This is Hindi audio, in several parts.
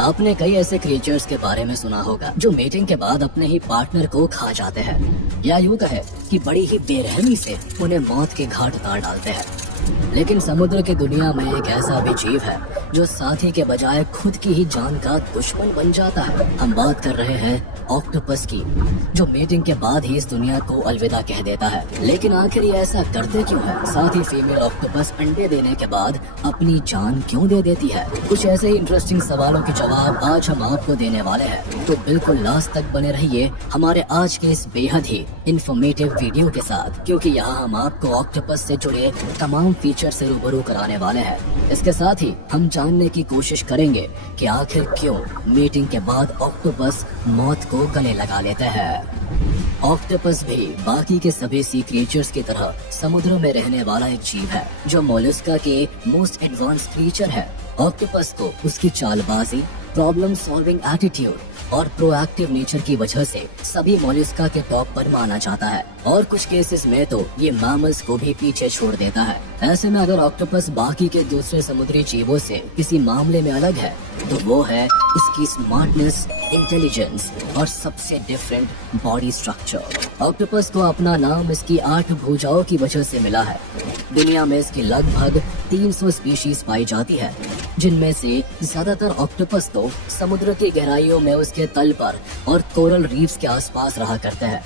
आपने कई ऐसे क्रिएचर्स के बारे में सुना होगा जो मीटिंग के बाद अपने ही पार्टनर को खा जाते हैं, या यूं कहे कि बड़ी ही बेरहमी से उन्हें मौत के घाट उतार डालते हैं। लेकिन समुद्र की दुनिया में एक ऐसा भी जीव है जो साथी के बजाय खुद की ही जान का दुश्मन बन जाता है। हम बात कर रहे हैं ऑक्टोपस की, जो मीटिंग के बाद ही इस दुनिया को अलविदा कह देता है। लेकिन आखिर ये ऐसा करते क्यों है? साथ ही फीमेल ऑक्टोपस अंडे देने के बाद अपनी जान क्यों दे देती है? कुछ ऐसे ही इंटरेस्टिंग सवालों के जवाब आज हम आपको देने वाले हैं, तो बिल्कुल लास्ट तक बने रहिए हमारे आज के इस बेहद ही इंफॉर्मेटिव वीडियो के साथ, क्योंकि यहाँ हम आपको ऑक्टोपस से जुड़े तमाम फीचर से रूबरू कराने वाले हैं। इसके साथ ही हम जानने की कोशिश करेंगे कि आखिर क्यों मीटिंग के बाद ऑक्टोपस मौत को गले लगा लेते हैं। ऑक्टोपस भी बाकी के सभी सी क्रिएचर्स की तरह समुद्र में रहने वाला एक जीव है जो मोलस्का के मोस्ट एडवांस क्रिएचर है। ऑक्टोपस को उसकी चालबाजी, प्रॉब्लम सॉल्विंग एटीट्यूड और प्रोएक्टिव नेचर की वजह से सभी मोलस्का के टॉप पर माना जाता है, और कुछ केसेस में तो ये मैमल्स को भी पीछे छोड़ देता है। ऐसे में अगर ऑक्टोपस बाकी के दूसरे समुद्री जीवों से किसी मामले में अलग है तो वो है इसकी स्मार्टनेस, इंटेलिजेंस और सबसे डिफरेंट बॉडी स्ट्रक्चर। ऑक्टोपस को अपना नाम इसकी 8 भुजाओं की वजह से मिला है। दुनिया में इसकी लगभग 300 स्पीशीज पाई जाती है, जिनमें से ज्यादातर ऑक्टोपस तो समुद्र की गहराइयों में उसके तल पर और कोरल रीफ्स के आसपास रहा करते हैं,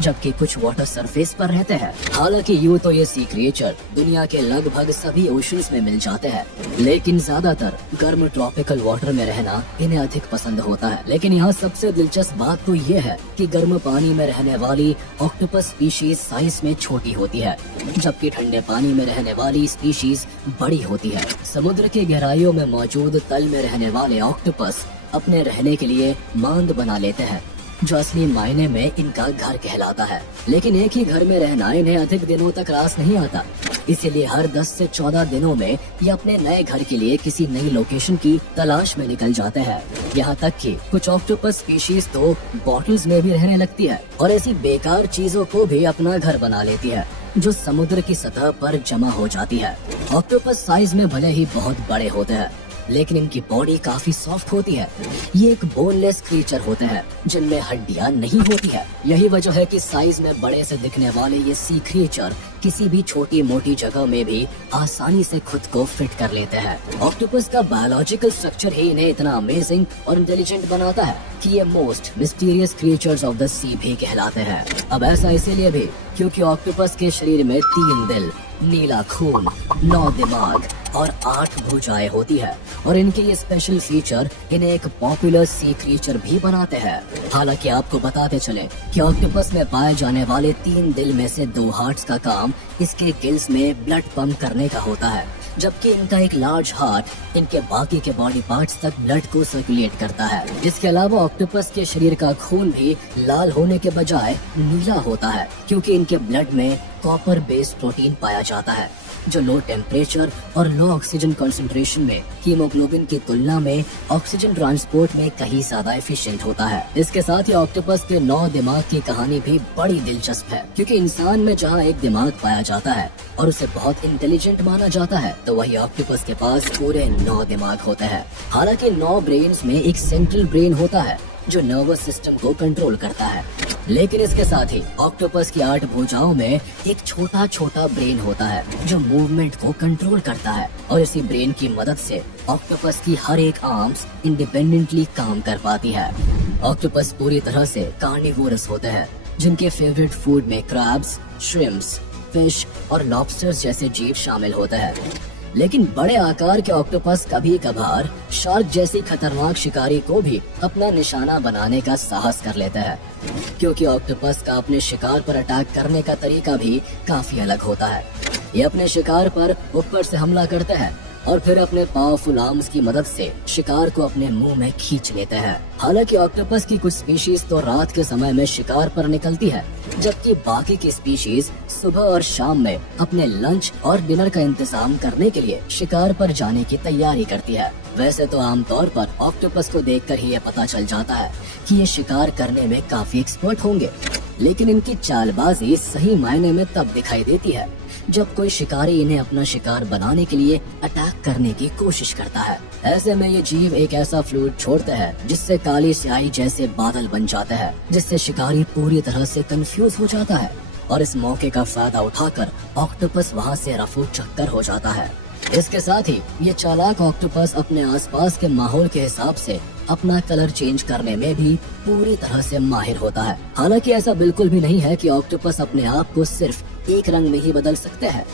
जबकि कुछ वाटर सरफेस पर रहते हैं। हालांकि यूं तो ये सी क्रिएचर दुनिया के लगभग सभी ओशंस में मिल जाते हैं, लेकिन ज्यादातर गर्म ट्रॉपिकल वाटर में रहना इन्हें अधिक पसंद होता है। लेकिन यहाँ सबसे दिलचस्प बात तो ये है कि गर्म पानी में रहने वाली ऑक्टोपस स्पीशीज साइज में छोटी होती है, जबकि ठंडे पानी में रहने वाली स्पीशीज बड़ी होती है। समुद्र की गहराइयों में मौजूद तल में रहने वाले ऑक्टोपस अपने रहने के लिए मांद बना लेते हैं, जो असली मायने में इनका घर कहलाता है। लेकिन एक ही घर में रहना इन्हें अधिक दिनों तक रास नहीं आता, इसीलिए हर 10 से 14 दिनों में ये अपने नए घर के लिए किसी नई लोकेशन की तलाश में निकल जाते हैं। यहाँ तक कि कुछ ऑक्टोपस स्पीशीज तो बॉटल्स में भी रहने लगती है और ऐसी बेकार चीजों को भी अपना घर बना लेती है जो समुद्र की सतह पर जमा हो जाती है। ऑक्टोपस साइज में भले ही बहुत बड़े होते हैं, लेकिन इनकी बॉडी काफी सॉफ्ट होती है। ये एक बोनलेस क्रीचर होते हैं जिनमें हड्डियां नहीं होती है। यही वजह है कि साइज में बड़े से दिखने वाले ये सी क्रीचर किसी भी छोटी मोटी जगह में भी आसानी से खुद को फिट कर लेते हैं। ऑक्टोपस का बायोलॉजिकल स्ट्रक्चर ही इन्हें इतना अमेजिंग और इंटेलिजेंट बनाता है कि ये most mysterious creatures of the sea भी कहलाते हैं। अब ऐसा इसीलिए भी क्योंकि ऑक्टोपस के शरीर में 3 दिल, नीला खून, 9 दिमाग और 8 भुजाएं होती है, और इनके ये स्पेशल फीचर इन्हें एक पॉपुलर सी क्रिएचर भी बनाते हैं। हालांकि आपको बताते चले कि ऑक्टोपस में पाए जाने वाले 3 दिल में से 2 हार्ट्स का काम इसके गिल्स में ब्लड पंप करने का होता है, जबकि इनका एक लार्ज हार्ट इनके बाकी के बॉडी पार्ट्स तक ब्लड को सर्कुलेट करता है। इसके अलावा ऑक्टोपस के शरीर का खून भी लाल होने के बजाय नीला होता है, क्योंकि इनके ब्लड में कॉपर बेस्ड प्रोटीन पाया जाता है, जो लो टेम्परेचर और लो ऑक्सीजन कंसंट्रेशन में हीमोग्लोबिन की तुलना में ऑक्सीजन ट्रांसपोर्ट में कहीं ज्यादा एफिशिएंट होता है। इसके साथ ही ऑक्टोपस के 9 दिमाग की कहानी भी बड़ी दिलचस्प है, क्योंकि इंसान में जहां एक दिमाग पाया जाता है और उसे बहुत इंटेलिजेंट माना जाता है, तो वही ऑक्टोपस के पास पूरे 9 दिमाग होते हैं। हालांकि 9 ब्रेन्स में एक सेंट्रल ब्रेन होता है जो नर्वस सिस्टम को कंट्रोल करता है, लेकिन इसके साथ ही ऑक्टोपस की 8 भुजाओं में एक छोटा छोटा ब्रेन होता है जो मूवमेंट को कंट्रोल करता है, और इसी ब्रेन की मदद से ऑक्टोपस की हर एक आर्म्स इंडिपेंडेंटली काम कर पाती है। ऑक्टोपस पूरी तरह से कार्निवोरस होते हैं, जिनके फेवरेट फूड में क्रैब्स, श्रिम्प्स, फिश और लॉबस्टर्स जैसे जीव शामिल होते हैं। लेकिन बड़े आकार के ऑक्टोपस कभी कभार शार्क जैसी खतरनाक शिकारी को भी अपना निशाना बनाने का साहस कर लेते हैं, क्योंकि ऑक्टोपस का अपने शिकार पर अटैक करने का तरीका भी काफी अलग होता है। ये अपने शिकार पर ऊपर से हमला करते हैं और फिर अपने पावरफुल आर्म्स की मदद से शिकार को अपने मुंह में खींच लेते हैं। हालांकि ऑक्टोपस की कुछ स्पीशीज तो रात के समय में शिकार पर निकलती है, जबकि बाकी की स्पीशीज सुबह और शाम में अपने लंच और डिनर का इंतजाम करने के लिए शिकार पर जाने की तैयारी करती है। वैसे तो आमतौर पर ऑक्टोपस को देखकर ही ये पता चल जाता है कि ये शिकार करने में काफी एक्सपर्ट होंगे, लेकिन इनकी चालबाजी सही मायने में तब दिखाई देती है जब कोई शिकारी इन्हें अपना शिकार बनाने के लिए अटैक करने की कोशिश करता है। ऐसे में ये जीव एक ऐसा फ्लूइड छोड़ते हैं जिससे काली स्याही जैसे बादल बन जाते हैं, जिससे शिकारी पूरी तरह से कंफ्यूज हो जाता है और इस मौके का फायदा उठाकर ऑक्टोपस वहाँ से रफू चक्कर हो जाता है। इसके साथ ही ये चालाक ऑक्टोपस अपने आसपास के माहौल के हिसाब से अपना कलर चेंज करने में भी पूरी तरह से माहिर होता है। हालांकि ऐसा बिल्कुल भी नहीं है कि ऑक्टोपस अपने आप को सिर्फ एक रंग में ही बदल सकते हैं,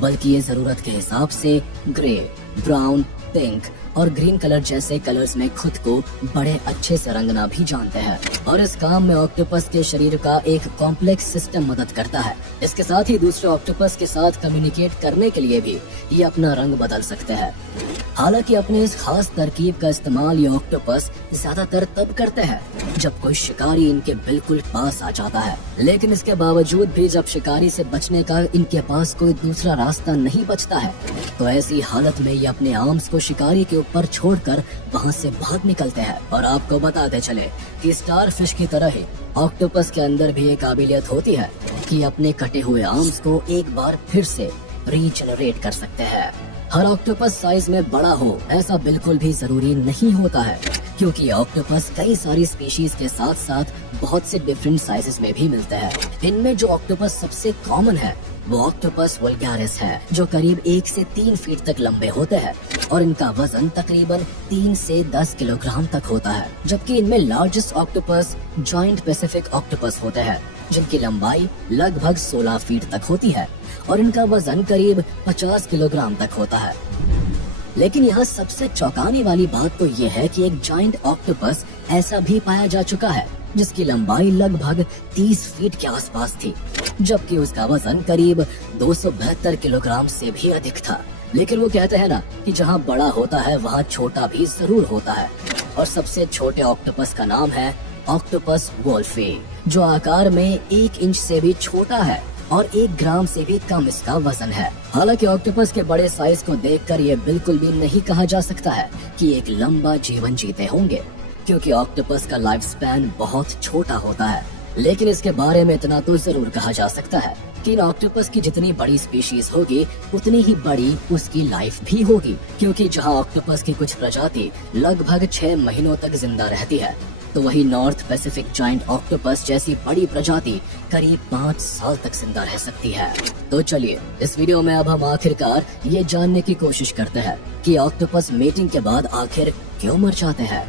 बल्कि ये जरूरत के हिसाब से ग्रे, ब्राउन, पिंक और ग्रीन कलर जैसे कलर्स में खुद को बड़े अच्छे से रंगना भी जानते हैं। और इस काम में ऑक्टोपस के शरीर का एक कॉम्प्लेक्स सिस्टम मदद करता है। इसके साथ ही दूसरे ऑक्टोपस के साथ कम्युनिकेट करने के लिए भी ये अपना रंग बदल सकते हैं। हालांकि अपने इस खास तरकीब का इस्तेमाल ये ऑक्टोपस ज्यादातर तब करते हैं जब कोई शिकारी इनके बिल्कुल पास आ जाता है, लेकिन इसके बावजूद भी जब शिकारी से बचने का इनके पास कोई दूसरा रास्ता नहीं बचता है, तो ऐसी हालत में ये अपने आर्म्स को शिकारी के ऊपर छोड़कर वहाँ से भाग निकलते हैं। और आपको बताते चले कि स्टार फिश की तरह ही ऑक्टोपस के अंदर भी ये काबिलियत होती है कि अपने कटे हुए आर्म्स को एक बार फिर से रीजनरेट कर सकते हैं। हर ऑक्टोपस साइज में बड़ा हो ऐसा बिल्कुल भी जरूरी नहीं होता है, क्योंकि ऑक्टोपस कई सारी स्पीशीज के साथ साथ बहुत से डिफरेंट साइजेस में भी मिलते हैं। इनमें जो ऑक्टोपस सबसे कॉमन है वो ऑक्टोपस वल्गैरिस है, जो करीब 1 से 3 फीट तक लंबे होते हैं और इनका वजन तकरीबन 3 से 10 किलोग्राम तक होता है। जबकि इनमें largest octopus giant Pacific octopus होते हैं, जिनकी लंबाई लगभग 16 फीट तक होती है और इनका वजन करीब 50 किलोग्राम तक होता है। लेकिन यहाँ सबसे चौंकाने वाली बात तो ये है कि एक जायंट ऑक्टोपस ऐसा भी पाया जा चुका है जिसकी लंबाई लगभग 30 फीट के आसपास थी, जबकि उसका वजन करीब 272 किलोग्राम से भी अधिक था। लेकिन वो कहते हैं ना कि जहाँ बड़ा होता है वहाँ छोटा भी जरूर होता है, और सबसे छोटे ऑक्टोपस का नाम है ऑक्टोपस वोल्फी, जो आकार में 1 इंच से भी छोटा है और 1 ग्राम से भी कम इसका वजन है। हालांकि ऑक्टोपस के बड़े साइज को देखकर ये बिल्कुल भी नहीं कहा जा सकता है कि एक लंबा जीवन जीते होंगे, क्योंकि ऑक्टोपस का लाइफ स्पैन बहुत छोटा होता है। लेकिन इसके बारे में इतना तो जरूर कहा जा सकता है कि इन ऑक्टोपस की जितनी बड़ी स्पीशीज होगी उतनी ही बड़ी उसकी लाइफ भी होगी, क्योंकि जहां ऑक्टोपस की कुछ प्रजाति लगभग 6 महीनों तक जिंदा रहती है, तो वही नॉर्थ पैसिफिक जायंट ऑक्टोपस जैसी बड़ी प्रजाति करीब 5 साल तक जिंदा रह सकती है। तो चलिए इस वीडियो में अब हम आखिरकार ये जानने की कोशिश करते हैं कि ऑक्टोपस मेटिंग के बाद आखिर क्यों मर जाते हैं।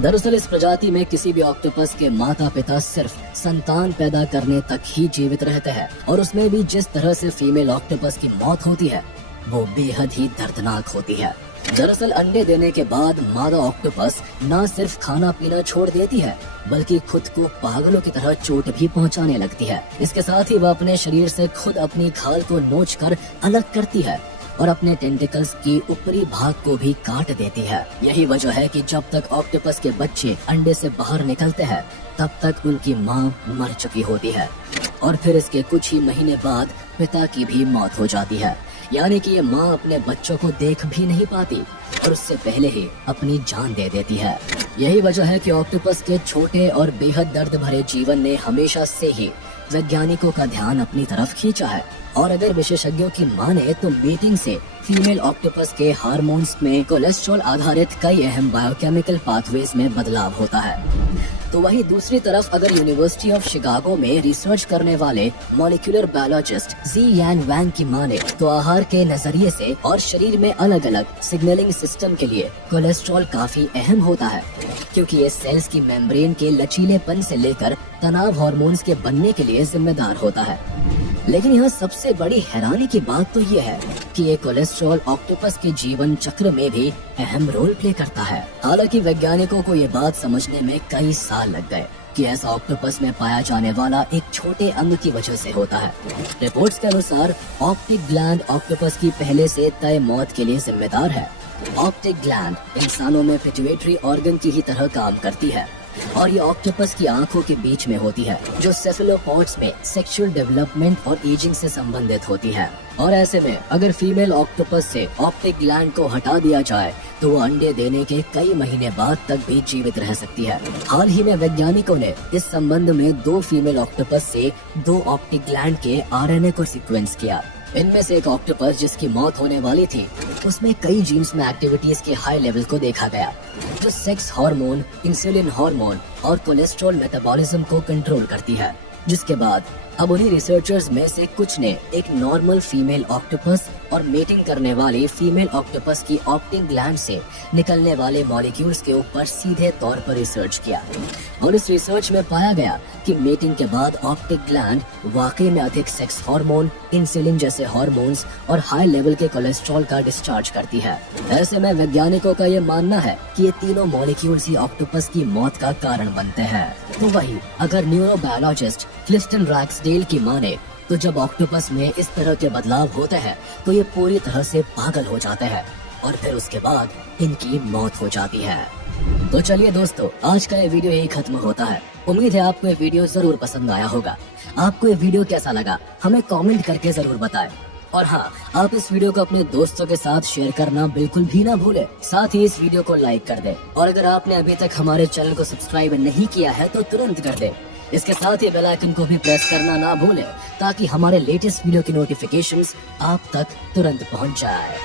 दरअसल इस प्रजाति में किसी भी ऑक्टोपस के माता पिता सिर्फ संतान पैदा करने तक ही जीवित रहते हैं, और उसमें भी जिस तरह से फीमेल ऑक्टोपस की मौत होती है वो बेहद ही दर्दनाक होती है। दरअसल अंडे देने के बाद मादा ऑक्टोपस न सिर्फ खाना पीना छोड़ देती है, बल्कि खुद को पागलों की तरह चोट भी पहुंचाने लगती है। इसके साथ ही वह अपने शरीर से खुद अपनी खाल को नोचकर अलग करती है और अपने टेंटिकल्स की ऊपरी भाग को भी काट देती है। यही वजह है कि जब तक ऑक्टोपस के बच्चे अंडे से बाहर निकलते हैं तब तक उनकी माँ मर चुकी होती है, और फिर इसके कुछ ही महीने बाद पिता की भी मौत हो जाती है। यानी कि ये माँ अपने बच्चों को देख भी नहीं पाती और उससे पहले ही अपनी जान दे देती है। यही वजह है कि ऑक्टोपस के छोटे और बेहद दर्द भरे जीवन ने हमेशा से ही वैज्ञानिकों का ध्यान अपनी तरफ खींचा है। और अगर विशेषज्ञों की माने तो मीटिंग से फीमेल ऑक्टोपस के हार्मोन्स में कोलेस्ट्रॉल आधारित कई अहम बायोकेमिकल पाथवेज में बदलाव होता है। तो वहीं दूसरी तरफ अगर यूनिवर्सिटी ऑफ शिकागो में रिसर्च करने वाले मॉलिक्यूलर बायोलॉजिस्ट जी यान वैंग की माने तो आहार के नजरिए से और शरीर में अलग अलग सिग्नलिंग सिस्टम के लिए कोलेस्ट्रॉल काफी अहम होता है, क्योंकि ये सेल्स की मेम्ब्रेन के लचीलेपन से लेकर तनाव हार्मोन्स के बनने के लिए जिम्मेदार होता है। लेकिन यहाँ सबसे बड़ी हैरानी की बात तो ये है कि ये कोलेस्ट्रॉल ऑक्टोपस के जीवन चक्र में भी अहम रोल प्ले करता है। हालांकि वैज्ञानिकों को ये बात समझने में कई साल लग गए कि ऐसा ऑक्टोपस में पाया जाने वाला एक छोटे अंग की वजह से होता है। रिपोर्ट्स के अनुसार ऑप्टिक ग्लैंड ऑक्टोपस की पहले से तय मौत के लिए जिम्मेदार है। ऑप्टिक ग्लैंड इंसानों में पिट्यूटरी ऑर्गन की ही तरह काम करती है, और ये ऑक्टोपस की आंखों के बीच में होती है, जो सेफेलोपॉड्स में सेक्सुअल डेवलपमेंट और एजिंग से संबंधित होती है। और ऐसे में अगर फीमेल ऑक्टोपस से ऑप्टिक ग्लैंड को हटा दिया जाए तो वो अंडे देने के कई महीने बाद तक भी जीवित रह सकती है। हाल ही में वैज्ञानिकों ने इस संबंध में 2 फीमेल ऑक्टोपस से 2 ऑप्टिक ग्लैंड के आरएनए को सीक्वेंस किया, इनमें से एक ऑक्टोपस जिसकी मौत होने वाली थी, उसमें कई जीन्स में एक्टिविटीज के हाई लेवल को देखा गया, जो सेक्स हार्मोन, इंसुलिन हार्मोन और कोलेस्ट्रॉल मेटाबॉलिज्म को कंट्रोल करती है। जिसके बाद अब उन्हीं रिसर्चर्स में से कुछ ने एक नॉर्मल फीमेल ऑक्टोपस और मेटिंग करने वाली फीमेल ऑक्टोपस की ऑप्टिक ग्लैंड से निकलने वाले मॉलिक्यूल्स के ऊपर सीधे तौर पर रिसर्च किया, और इस रिसर्च में पाया गया कि मेटिंग के बाद ऑप्टिक ग्लैंड वाकई में अधिक सेक्स हार्मोन, इंसुलिन जैसे हार्मोन्स और हाई लेवल के कोलेस्ट्रॉल का डिस्चार्ज करती है। ऐसे में वैज्ञानिकों का ये मानना है कि ये तीनों मॉलिक्यूल्स ही ऑक्टोपस की मौत का कारण बनते हैं। तो वही अगर न्यूरोबायोलॉजिस्ट क्लिफ्टन रैक्सडेल की माने तो जब ऑक्टोपस में इस तरह के बदलाव होते हैं तो ये पूरी तरह से पागल हो जाते हैं और फिर उसके बाद इनकी मौत हो जाती है। तो चलिए दोस्तों, आज का ये वीडियो यही खत्म होता है। उम्मीद है आपको ये वीडियो जरूर पसंद आया होगा। आपको ये वीडियो कैसा लगा हमें कमेंट करके जरूर बताएं। और हाँ, आप इस वीडियो को अपने दोस्तों के साथ शेयर करना बिल्कुल भी ना भूलें। साथ ही इस वीडियो को लाइक कर दें, और अगर आपने अभी तक हमारे चैनल को सब्सक्राइब नहीं किया है तो तुरंत कर दें। इसके साथ ही बेल आइकन को भी प्रेस करना ना भूलें ताकि हमारे लेटेस्ट वीडियो की नोटिफिकेशंस आप तक तुरंत पहुंच जाए।